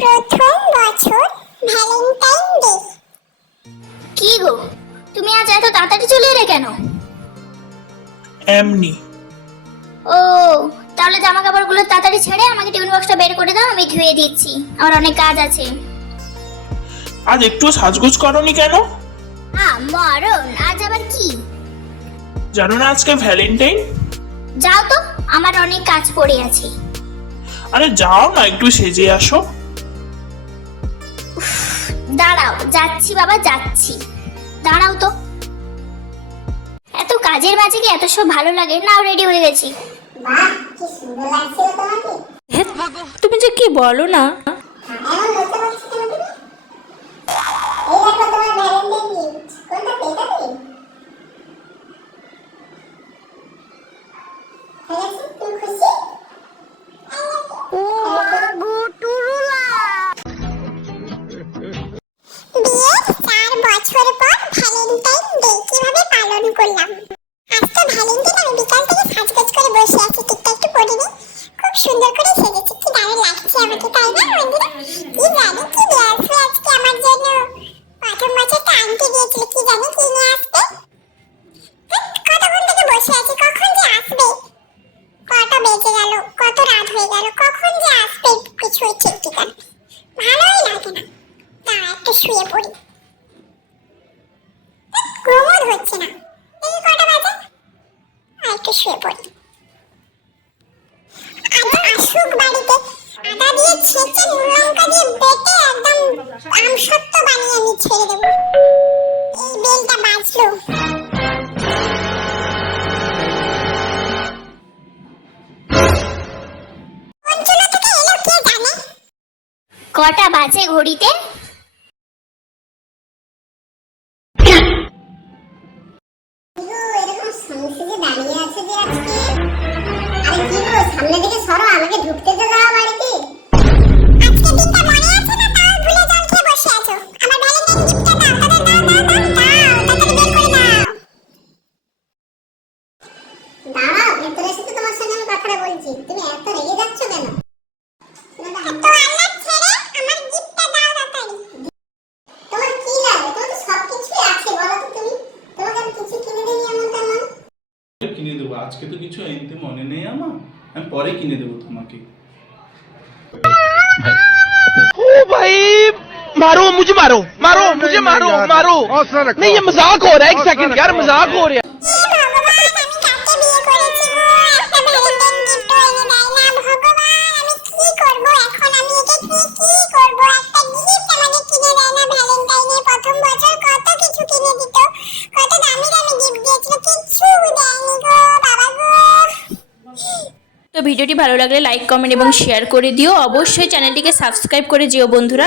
প্রথম বছর Valentine day. কি গো, তুমি আজ এত তাড়াতাড়ি চলে এলে কেন? এমনি। ও, তাহলে জামা কাপড়গুলো তাড়াতাড়ি ছেড়ে আমাকে টিফিন বক্সটা বের করে দাও, আমি ধুয়ে দিচ্ছি, আমার অনেক কাজ আছে। আজ একটু সাজগোজ করনি কেন? মরণ, আজ আবার কি? জানো না আজকে ভ্যালেন্টাইন? যাও তো, আমার অনেক কাজ পড়ে আছে। আরে যাও না, একটু সেজে আসো। দাঁড়াও, যাচ্ছি বাবা, যাচ্ছি, দাঁড়াও তো। এত কাজের মাঝে কি এত সব ভালো লাগে? নাও, রেডি হয়ে গেছি। বাহ, কি সুন্দর লাগছিল তোমাকে। তুমি যে কি বলো না। এমন লজ্জা পাচ্ছ কেন তুমি? এই দেখো তোমার ভ্যালেন্টাইন গিফট। কোনটা পেটা তুমি? তুমি খুশি? বিয়ের 4 বছর পর ভ্যালেন্টাইন ডে কিভাবে পালন করলাম। আজ তো ভ্যালেন্টাইন, আমি বিকাল থেকে সাজগোজ করে বসে আছি, টিকটা একটু পরিনি। খুব সুন্দর করে সেজেছি, কি দারুণ লাগছে আমাকে, তাই না বন্ধুরা? কি জানি কি নিয়ে আসবে আজকে আমার জন্য। প্রথম বছরটা আন্টি দিয়েছিল, কি জানি কি নিয়ে আসবে। কতক্ষণ থেকে বসে আছি, কখন যে আসবে। কটা বেজে গেল, কত রাত হয়ে গেল, কখন যে আসবে কিছু ঠিক ঠিকানা। ভালোই লাগে না। একটু শুয়ে পড়ি, ঘুমোর হচ্ছে না। এই কটা বাজে, একটু শুয়ে পড়ি। আজ আসুক বাড়িতে, আদা দিয়ে ছেঁচে নুন লঙ্কা দিয়ে বেটে একদম আমসত্ব বানিয়ে আমি ছেড়ে দেবো। এই বেলটা বাজলো। অঞ্চল থেকে এলো কে জানে। কটা বাজে ঘড়িতে? এরকম সংসদে দাঁড়িয়ে আছে যে আজকে। আরে কি গো, সামনে দিকে সরো, আমাকে ঢুকতে তো দাও বাড়িতে। আজকে দিনটা মনে আছে না, তাও ভুলে জল খেয়ে বসে আছো। আমার ভ্যালেন্টাইন গিফটটা দাও, তাড়াতাড়ি বের করে দাও। দাঁড়াও, ভেতরে এসে তো তোমার সঙ্গে আমি কথাটা বলছি, তুমি এত রেগে যাচ্ছ কেন? এত আল্লাহ ছেড়ে আমার গিফটটা দাও তাড়াতাড়ি। তোমার কি লাগে? তোমার তো সব কিছুই আছে, বলো তো তুমি। তোমাকে আমি কিছু কিনে দেই এমন তেমন? কিনে দেবো, আজকে তো কিছু এনতে মনে নেই আমার, আমি পরে কিনে দেবো তোমাকে। ओ भाई, मारो मुझे, मारो मारो मुझे, मारो मारो। नहीं, ये मजाक हो रहा है, एक सेकंड यार, मजाक हो रहा है। ভগবান, আমি কাকে বিয়ে করেছি গো, একটা ভ্যালেন্টাইন গিফট এনে দেয় না। ভগবান, আমি কি করব এখন? আমি একে কি করব? একটা গিফট আমাকে কিনে দেয় না। ভ্যালেন্টাইনে প্রথম বছর কত কিছু কিনে দিত, কত দামি দামি গিফট দিয়েছিল, কিচ্ছু দেয়নি গো বাবা গো। তো ভিডিওটি ভালো লাগলে লাইক, কমেন্ট এবং শেয়ার করে দিও। অবশ্যই চ্যানেলটিকে সাবস্ক্রাইব করে যেও বন্ধুরা।